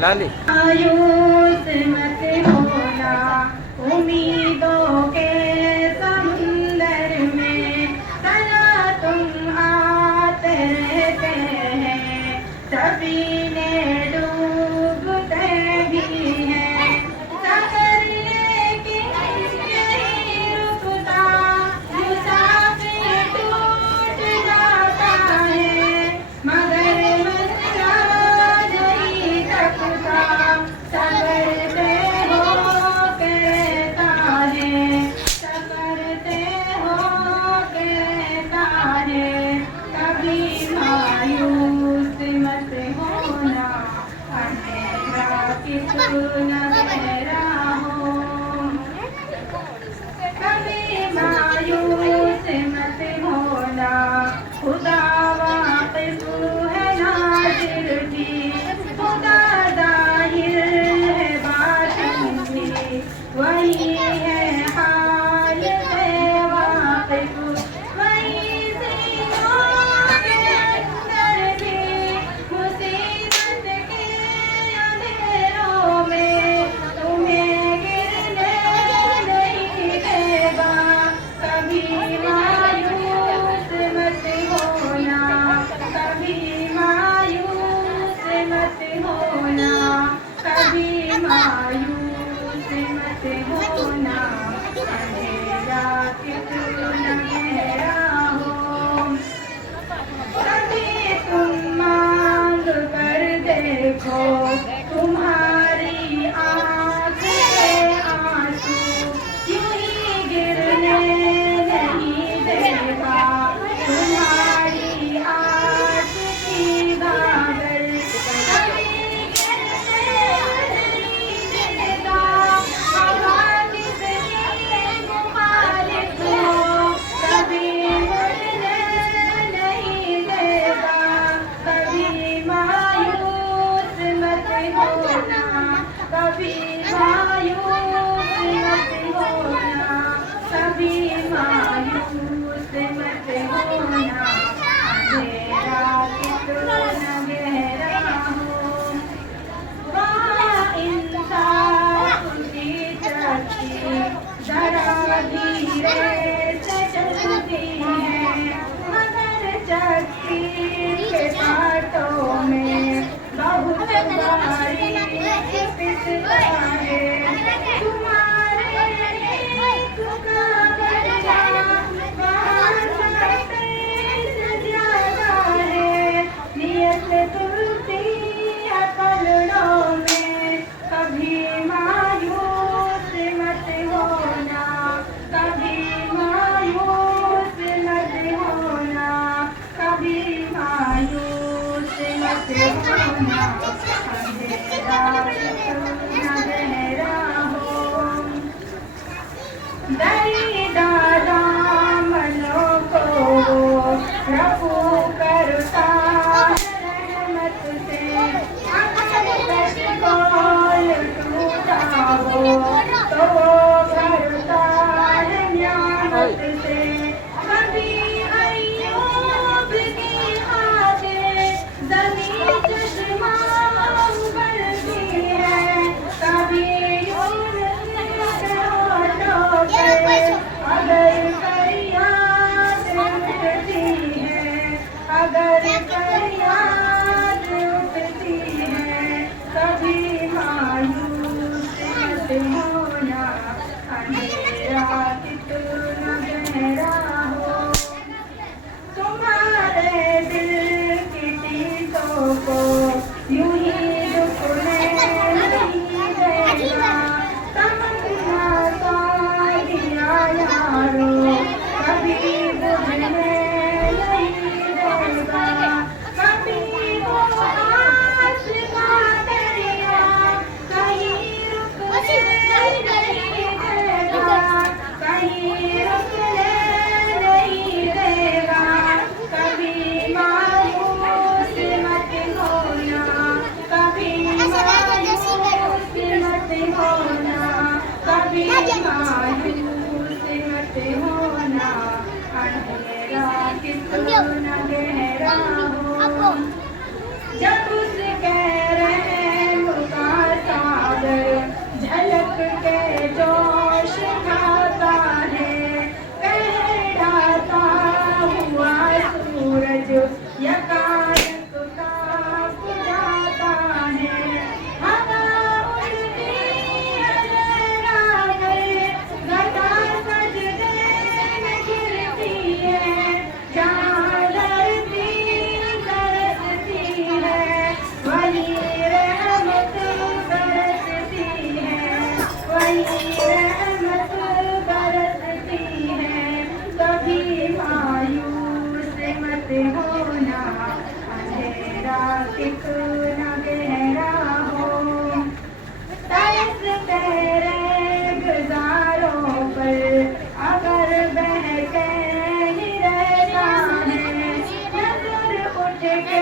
लाली मायूस मत होना उम्मीदों के समुंदर में सदा तुम आते रहते हैं सफीने डूबते भी हैं सागर लेकिन नहीं रुकता मुसाफिर टूट जाता है मगर मसला नहीं थकता सफरते हो कहता है सफरते हो कहता है कभी मायूस मत होना अंधेरा कितना गहरा हो कभी मायूस मत होना खुदा वाकिफ है नाज़िर भी खुदा ज़ाहिर है बातिन भी वही है हाल है वाकिफ वही सीनों के अंदर भी मुसीबत के अंधेरों में तुम्हें गिरने नहीं देगा कभी मायूस मत होना कभी मायूस मत होना कभी मायूस मत होना अंधेरा कितना गहरा हो कभी तुम मांग कर देखो तुम्हारी आँख से आंसू यूं ही गिरने नहीं देगा तुम्हारी आँख की गागर कभी गिरने नहीं देगा हवा कितनी मुखालिफ हो कभी मुड़ने नहीं देगा कभी मायूस मत होना कभी मायूस मत होना कभी मायूस मत होना अंधेरा कितना गहरा हो वहाँ इंसान की चक्की जरा धीरे से चलती है मगर चक्की के कांटों में बहुत भारी पिसता है तुम्हारे एक का बच्चा वहाँ सबसे ज्यादा है नियत तुलती है पलड़ों में कभी मायूस मत होना कभी मायूस मत होना कभी मायूस मत होना अंधेरा कितना गहरा हो दरिदा दामनों को रफू करता है रहमत से अगर कशकोल टूटा हो तो वो भरता है न्यामत से कभी अय्यूब की खातिर ज़मीं चश्मा के